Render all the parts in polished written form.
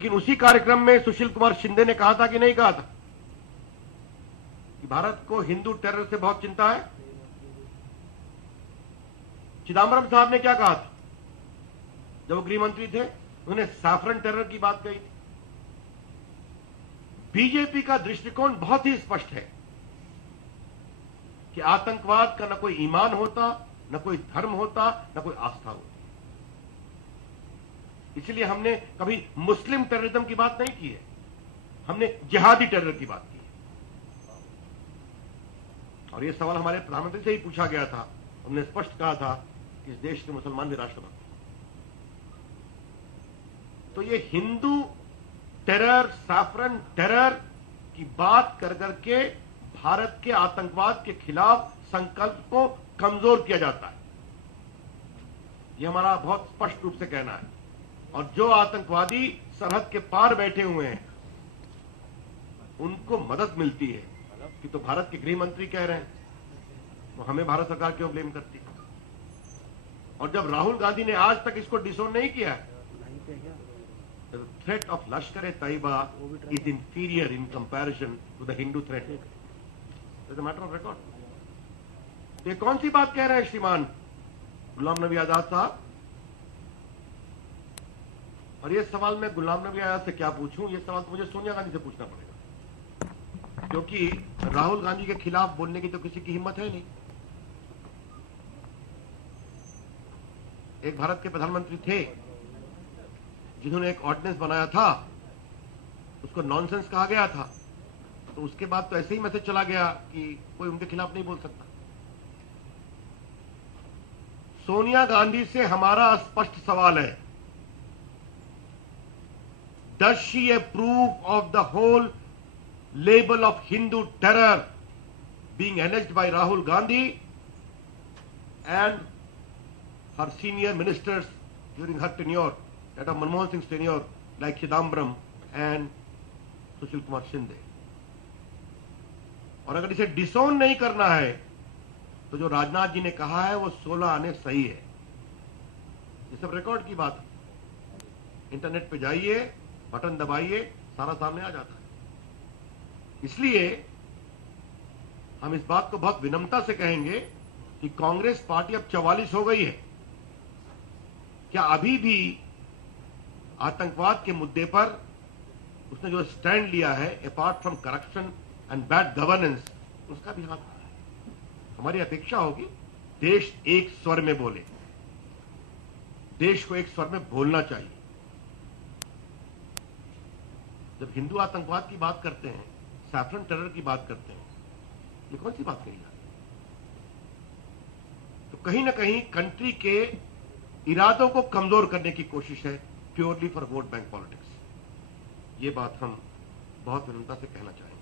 लेकिन उसी कार्यक्रम में सुशील कुमार शिंदे ने कहा था कि नहीं कहा था कि भारत को हिंदू टेरर से बहुत चिंता है। चिदम्बरम साहब ने क्या कहा था जब वो गृह मंत्री थे? उन्होंने सैफरन टेरर की बात कही थी। बीजेपी का दृष्टिकोण बहुत ही स्पष्ट है कि आतंकवाद का न कोई ईमान होता, न कोई धर्म होता, न कोई आस्था होती। इसलिए हमने कभी मुस्लिम टेररिज्म की बात नहीं की है, हमने जिहादी टेरर की बात की है। और यह सवाल हमारे प्रधानमंत्री से ही पूछा गया था। हमने स्पष्ट कहा था कि इस देश के मुसलमान भी राष्ट्रभक्त हैं। तो ये हिंदू टेरर, सैफरन टेरर की बात कर करके भारत के आतंकवाद के खिलाफ संकल्प को कमजोर किया जाता है। यह हमारा बहुत स्पष्ट रूप से कहना है। और जो आतंकवादी सरहद के पार बैठे हुए हैं उनको मदद मिलती है कि तो भारत के गृह मंत्री कह रहे हैं, तो हमें भारत सरकार क्यों ब्लेम करती है? और जब राहुल गांधी ने आज तक इसको डिसोन नहीं किया है, the threat of Lashkar-e-Taiba is inferior in comparison to the Hindu threat. It's a matter of record. तो ये कौन सी बात कह रहे हैं श्रीमान गुलाम नबी आजाद साहब? और ये सवाल मैं गुलाम नबी आजाद से क्या पूछूं? ये सवाल तो मुझे सोनिया गांधी से पूछना पड़ेगा, क्योंकि राहुल गांधी के खिलाफ बोलने की तो किसी की हिम्मत है नहीं। एक भारत के प्रधानमंत्री थे जिन्होंने एक ऑर्डिनेंस बनाया था, उसको नॉनसेंस कहा गया था, तो उसके बाद तो ऐसे ही मैसेज चला गया कि कोई उनके खिलाफ नहीं बोल सकता। सोनिया गांधी से हमारा स्पष्ट सवाल है, does she approve of the whole label of Hindu terror being alleged by Rahul Gandhi and her senior ministers during her tenure, that of Manmohan Singh's tenure, like Chidambaram and Sushil Kumar Shinde? और अगर इसे डिसोन नहीं करना है तो जो राजनाथ जी ने कहा है वो 16 आने सही है। ये सब रिकॉर्ड की बात है। इंटरनेट पे जाइए, बटन दबाइए, सारा सामने आ जाता है। इसलिए हम इस बात को बहुत विनम्रता से कहेंगे कि कांग्रेस पार्टी अब 44 हो गई है। क्या अभी भी आतंकवाद के मुद्दे पर उसने जो स्टैंड लिया है, apart from corruption and bad governance, उसका भी हाथ है। हमारी अपेक्षा होगी देश एक स्वर में बोले, देश को एक स्वर में बोलना चाहिए। जब हिंदू आतंकवाद की बात करते हैं, सैफरन टेरर की बात करते हैं, ये कौन सी बात कही जाती है? तो कहीं ना कहीं कंट्री के इरादों को कमजोर करने की कोशिश है, purely for vote bank politics. ये बात हम बहुत विनम्रता से कहना चाहेंगे।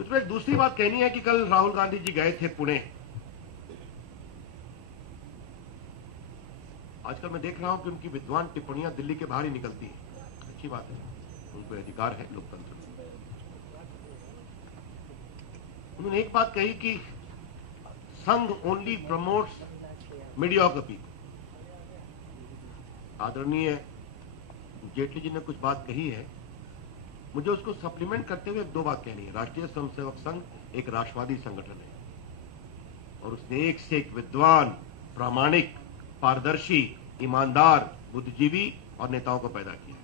उसमें एक दूसरी बात कहनी है कि कल राहुल गांधी जी गए थे पुणे। आजकल मैं देख रहा हूं कि उनकी विद्वान टिप्पणियां दिल्ली के बाहर ही निकलती हैं। अच्छी बात है, उनको अधिकार है लोकतंत्र में। उन्होंने एक बात कही कि संघ ओनली प्रमोट्स मीडियोक्रेसी। आदरणीय जेटली जी ने कुछ बात कही है, मुझे उसको सप्लीमेंट करते हुए दो बात कहनी है। राष्ट्रीय स्वयंसेवक संघ एक राष्ट्रवादी संगठन है और उसने एक से एक विद्वान, प्रामाणिक, पारदर्शी, ईमानदार, बुद्धिजीवी और नेताओं को पैदा किया।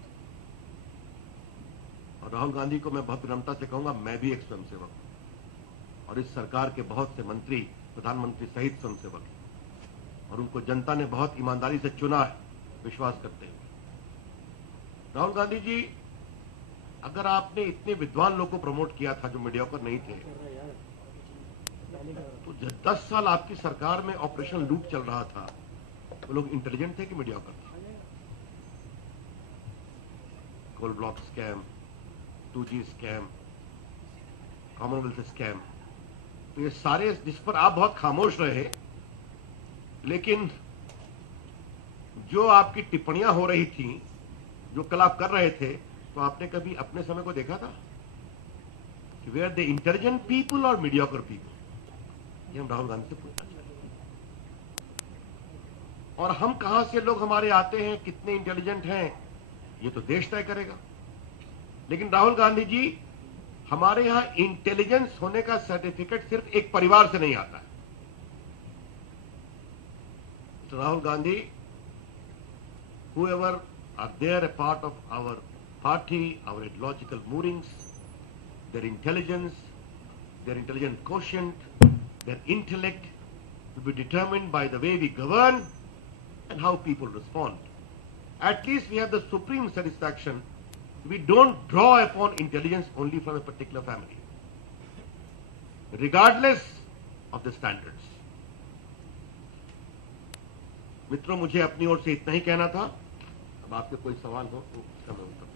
और राहुल गांधी को मैं बहुत विनम्रता से कहूंगा, मैं भी एक स्वयंसेवक हूं और इस सरकार के बहुत से मंत्री, प्रधानमंत्री सहित स्वयंसेवक हैं और उनको जनता ने बहुत ईमानदारी से चुना है, विश्वास करते हुए। राहुल गांधी जी, अगर आपने इतने विद्वान लोग को प्रमोट किया था जो मीडियोकर नहीं थे, तो 10 साल आपकी सरकार में ऑपरेशन लूट चल रहा था, वो लोग इंटेलिजेंट थे कि मीडियोकर थे? Coal block scam, 2G scam, Commonwealth scam, तो ये सारे जिस पर आप बहुत खामोश रहे, लेकिन जो आपकी टिप्पणियां हो रही थी, जो कल आप कर रहे थे, तो आपने कभी अपने समय को देखा था कि वे आर द इंटेलिजेंट पीपल और मीडियोकर पीपल? ये हम राहुल गांधी से पूछना चाहिए। और हम कहां से लोग हमारे आते हैं, कितने इंटेलिजेंट हैं, ये तो देश तय करेगा। लेकिन राहुल गांधी जी, हमारे यहां इंटेलिजेंस होने का सर्टिफिकेट सिर्फ एक परिवार से नहीं आता है। तो Rahul Gandhi, whoever are there a part of our party, our ideological moorings, their intelligence, their intelligent quotient, their intellect will be determined by the way we govern and how people respond. At least we have the supreme satisfaction. We don't draw upon intelligence only from a particular family, regardless of the standards. मित्रों, मुझे अपनी ओर से इतना ही कहना था। अब आपके कोई सवाल हो तो उसका मैं उत्तर दूं।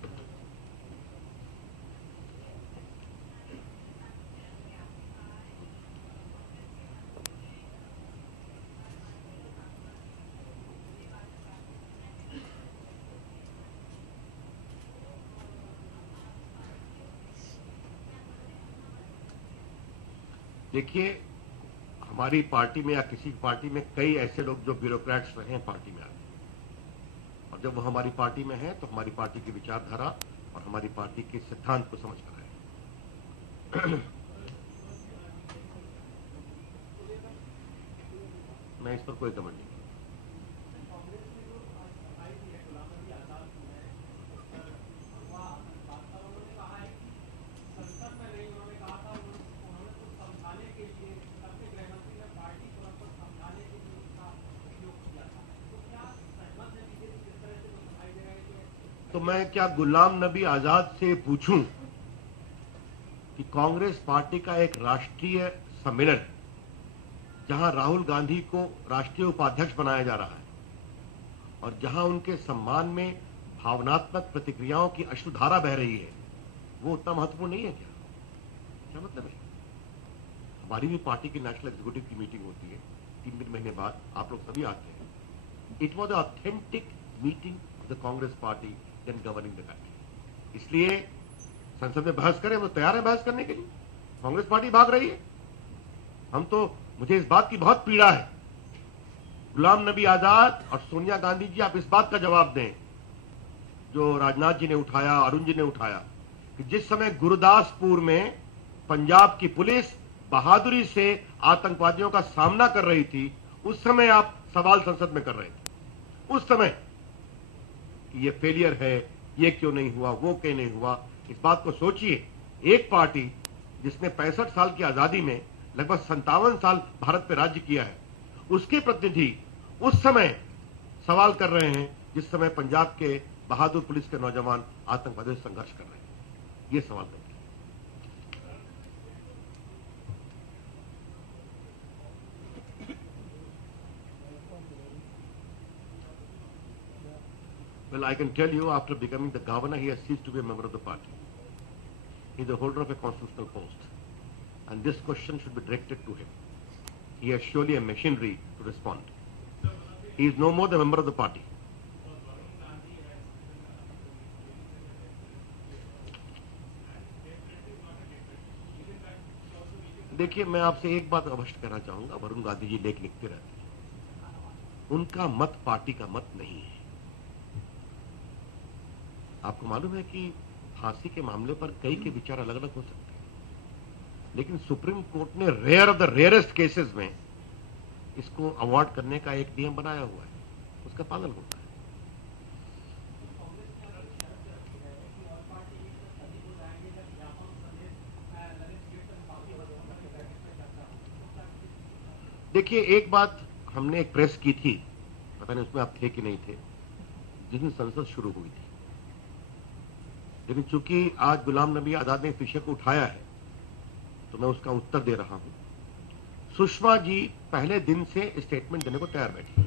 देखिए, हमारी पार्टी में या किसी पार्टी में कई ऐसे लोग जो ब्यूरोक्रेट्स रहे हैं पार्टी में आते, और जब वो हमारी पार्टी में हैं तो हमारी पार्टी की विचारधारा और हमारी पार्टी के सिद्धांत को समझ कर रहे हैं। मैं इस पर कोई कमेंट नहीं। तो मैं क्या गुलाम नबी आजाद से पूछूं कि कांग्रेस पार्टी का एक राष्ट्रीय सम्मेलन, जहां राहुल गांधी को राष्ट्रीय उपाध्यक्ष बनाया जा रहा है और जहां उनके सम्मान में भावनात्मक प्रतिक्रियाओं की अश्रुधारा बह रही है, वो उतना महत्वपूर्ण नहीं है क्या? क्या मतलब है? हमारी भी पार्टी की नेशनल एग्जीक्यूटिव की मीटिंग होती है 3 महीने बाद, आप लोग सभी आते हैं। It was authentic meeting of the Congress party in governing the country. इसलिए संसद में बहस करें, वो तैयार है बहस करने के लिए। कांग्रेस पार्टी भाग रही है। मुझे इस बात की बहुत पीड़ा है। गुलाम नबी आजाद और सोनिया गांधी जी, आप इस बात का जवाब दें जो राजनाथ जी ने उठाया, अरुण जी ने उठाया, कि जिस समय गुरदासपुर में पंजाब की पुलिस बहादुरी से आतंकवादियों का सामना कर रही थी, उस समय आप सवाल संसद में कर रहे थे। उस समय कि ये फेलियर है, ये क्यों नहीं हुआ, वो क्यों नहीं हुआ। इस बात को सोचिए, एक पार्टी जिसने 65 साल की आजादी में लगभग 57 साल भारत पे राज्य किया है, उसके प्रतिनिधि उस समय सवाल कर रहे हैं जिस समय पंजाब के बहादुर पुलिस के नौजवान आतंकवादियों से संघर्ष कर रहे हैं। ये सवाल करते हैं। Well, I can tell you, after becoming the governor, he has ceased to be a member of the party. He is the holder of a constitutional post. And this question should be directed to him. He has surely a machinery to respond. He is no more the member of the party. देखिए, मैं आपसे एक बात अवश्य कहना चाहूंगा। वरुण गांधी जी लेख लिखते रहते हैं, उनका मत पार्टी का मत नहीं है। आपको मालूम है कि फांसी के मामले पर कई के विचार अलग अलग हो सकते हैं, लेकिन सुप्रीम कोर्ट ने rare of the rarest cases में इसको अवॉर्ड करने का एक नियम बनाया हुआ है, उसका पालन होता है। देखिए, एक बात हमने एक प्रेस की थी, पता नहीं उसमें आप थे कि नहीं थे, जिस दिन संसद शुरू हुई थी। लेकिन चूंकि आज गुलाम नबी आजाद ने इस विषय को उठाया है तो मैं उसका उत्तर दे रहा हूं। सुषमा जी पहले दिन से स्टेटमेंट देने को तैयार बैठी,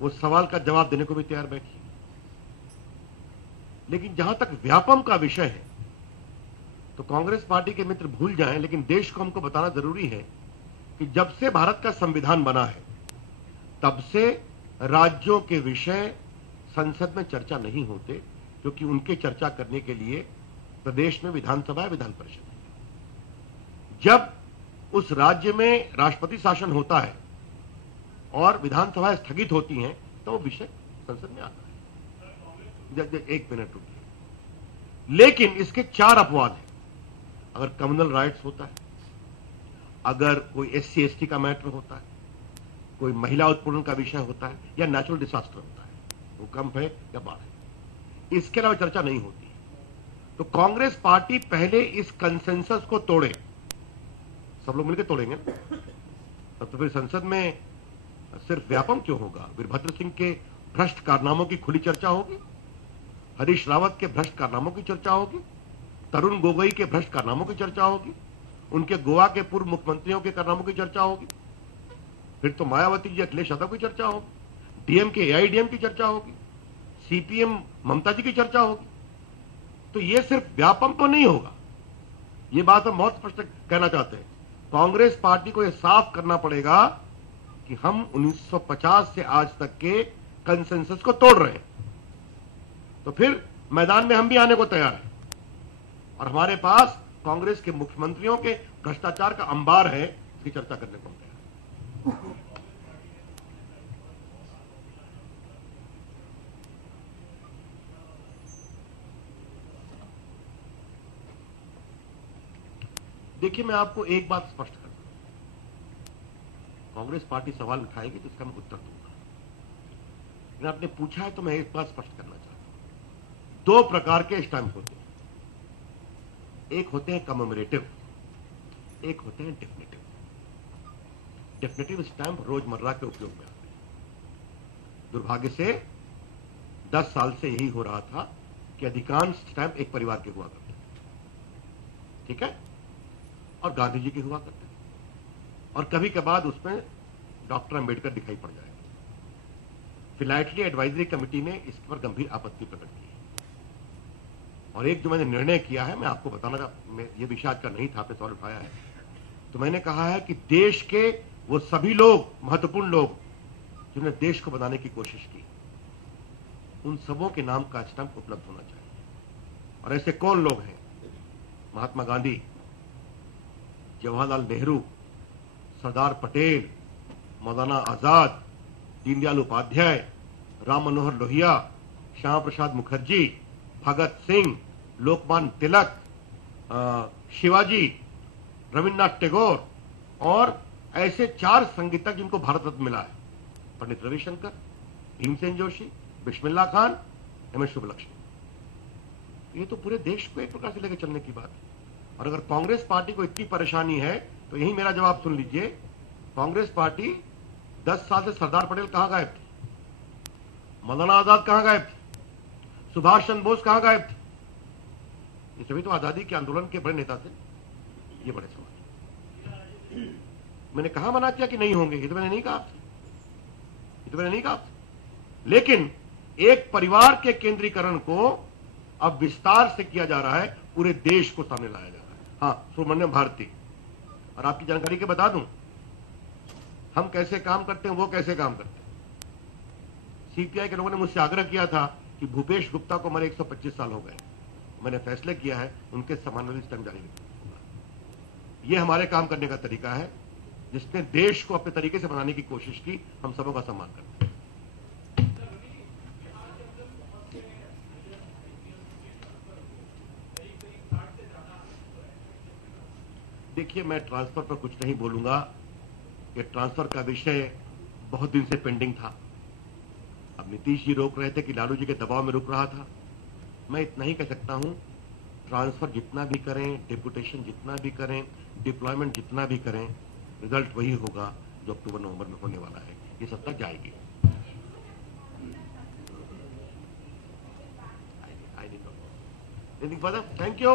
वो सवाल का जवाब देने को भी तैयार बैठी। लेकिन जहां तक व्यापम का विषय है तो कांग्रेस पार्टी के मित्र भूल जाएं, लेकिन देश को हमको बताना जरूरी है कि जब से भारत का संविधान बना है तब से राज्यों के विषय संसद में चर्चा नहीं होते, क्योंकि उनके चर्चा करने के लिए प्रदेश में विधानसभा है, विधान परिषद है। जब उस राज्य में राष्ट्रपति शासन होता है और विधानसभा स्थगित होती हैं तो वो विषय संसद में आता है। एक मिनट रुकिए। लेकिन इसके 4 अपवाद हैं। अगर कम्युनल राइट्स होता है, अगर कोई SC ST का मैटर होता है, कोई महिला उत्पीड़न का विषय होता है, या नेचुरल डिजास्टर होता है, भूकंप है या बाढ़ है, इसके अलावा चर्चा नहीं होती। तो कांग्रेस पार्टी पहले इस कंसेंसस को तोड़े, सब लोग मिलकर तोड़ेंगे ना, तब तो फिर संसद में सिर्फ व्यापम क्यों होगा? वीरभद्र सिंह के भ्रष्ट कारनामों की खुली चर्चा होगी, हरीश रावत के भ्रष्ट कारनामों की चर्चा होगी, तरुण गोगोई के भ्रष्ट कारनामों की चर्चा होगी, उनके गोवा के पूर्व मुख्यमंत्रियों के कारनामों की चर्चा होगी, फिर तो मायावती जी अखिलेश यादव की चर्चा होगी, DMK AIDM की चर्चा होगी, CPM ममता जी की चर्चा होगी। तो ये सिर्फ व्यापम तो नहीं होगा। ये बात हम बहुत स्पष्ट कहना चाहते हैं। कांग्रेस पार्टी को यह साफ करना पड़ेगा कि हम 1950 से आज तक के कंसेंसस को तोड़ रहे हैं। तो फिर मैदान में हम भी आने को तैयार हैं, और हमारे पास कांग्रेस के मुख्यमंत्रियों के भ्रष्टाचार का अंबार है, इसकी चर्चा करने को तैयार हैं। देखिए, मैं आपको एक बात स्पष्ट कर दूं, कांग्रेस पार्टी सवाल उठाएगी तो इसका मैं उत्तर दूंगा। लेकिन आपने पूछा है तो मैं एक बात स्पष्ट करना चाहता हूं। 2 प्रकार के स्टैंप होते हैं, एक होते हैं कमेमोरेटिव, एक होते हैं डेफिनेटिव। डेफिनेटिव स्टैंप रोजमर्रा के उपयोग में आते हैं। दुर्भाग्य से 10 साल से यही हो रहा था कि अधिकांश स्टैंप एक परिवार के हुआ करते थे, ठीक है, और गांधी जी के हुआ करते थे, और कभी कभार उसमें डॉक्टर अंबेडकर दिखाई पड़ जाएगा। फिलाइटली एडवाइजरी कमेटी ने इस पर गंभीर आपत्ति प्रकट की है, और एक जो मैंने निर्णय किया है, मैं आपको बताना था, ये विषय आज का नहीं था, आपने सवाल उठाया है, तो मैंने कहा है कि देश के वो सभी लोग, महत्वपूर्ण लोग जिन्होंने देश को बनाने की कोशिश की, उन सबों के नाम का स्टैंप उपलब्ध होना चाहिए। और ऐसे कौन लोग हैं? महात्मा गांधी, जवाहरलाल नेहरू, सरदार पटेल, मौलाना आजाद, दीनदयाल उपाध्याय, राम मनोहर लोहिया, श्यामा प्रसाद मुखर्जी, भगत सिंह, लोकमान्य तिलक, शिवाजी, रविन्द्रनाथ टैगोर, और ऐसे 4 संगीतज्ञ जिनको भारत रत्न मिला है, पंडित रविशंकर, भीमसेन जोशी, बिस्मिल्लाह खान, MS सुब्बलक्ष्मी। ये तो पूरे देश को एक प्रकार से लेकर चलने की बात है। और अगर कांग्रेस पार्टी को इतनी परेशानी है तो यही मेरा जवाब सुन लीजिए। कांग्रेस पार्टी 10 साल से सरदार पटेल कहां गायब थे? मौलाना आजाद कहां गायब थे? सुभाष चंद्र बोस कहां गायब थे? ये सभी तो आजादी के आंदोलन के बड़े नेता थे। ये बड़े सवाल, मैंने कहा मना किया कि नहीं होंगे? ये तो मैंने नहीं कहा, ये तो मैंने नहीं कहा। लेकिन एक परिवार के केंद्रीकरण को अब विस्तार से किया जा रहा है, पूरे देश को सामने लाया जा रहा है। हाँ, सुब्रमण्यम भारती, और आपकी जानकारी के बता दूं, हम कैसे काम करते हैं, वो कैसे काम करते हैं। CPI के लोगों ने मुझसे आग्रह किया था कि भूपेश गुप्ता को मरे 125 साल हो गए, मैंने फैसले किया है उनके सम्मान स्टैंप जारी होगा। ये हमारे काम करने का तरीका है, जिसने देश को अपने तरीके से बनाने की कोशिश की, हम सबों का सम्मान करते हैं। देखिए, मैं ट्रांसफर पर कुछ नहीं बोलूंगा। ये ट्रांसफर का विषय बहुत दिन से पेंडिंग था। अब नीतीश जी रोक रहे थे कि लालू जी के दबाव में रुक रहा था। मैं इतना ही कह सकता हूं, ट्रांसफर जितना भी करें, डेपुटेशन जितना भी करें, डिप्लॉयमेंट जितना भी करें, रिजल्ट वही होगा जो अक्टूबर नवंबर में होने वाला है। ये सत्ता जाएगी। Anything further? Thank you.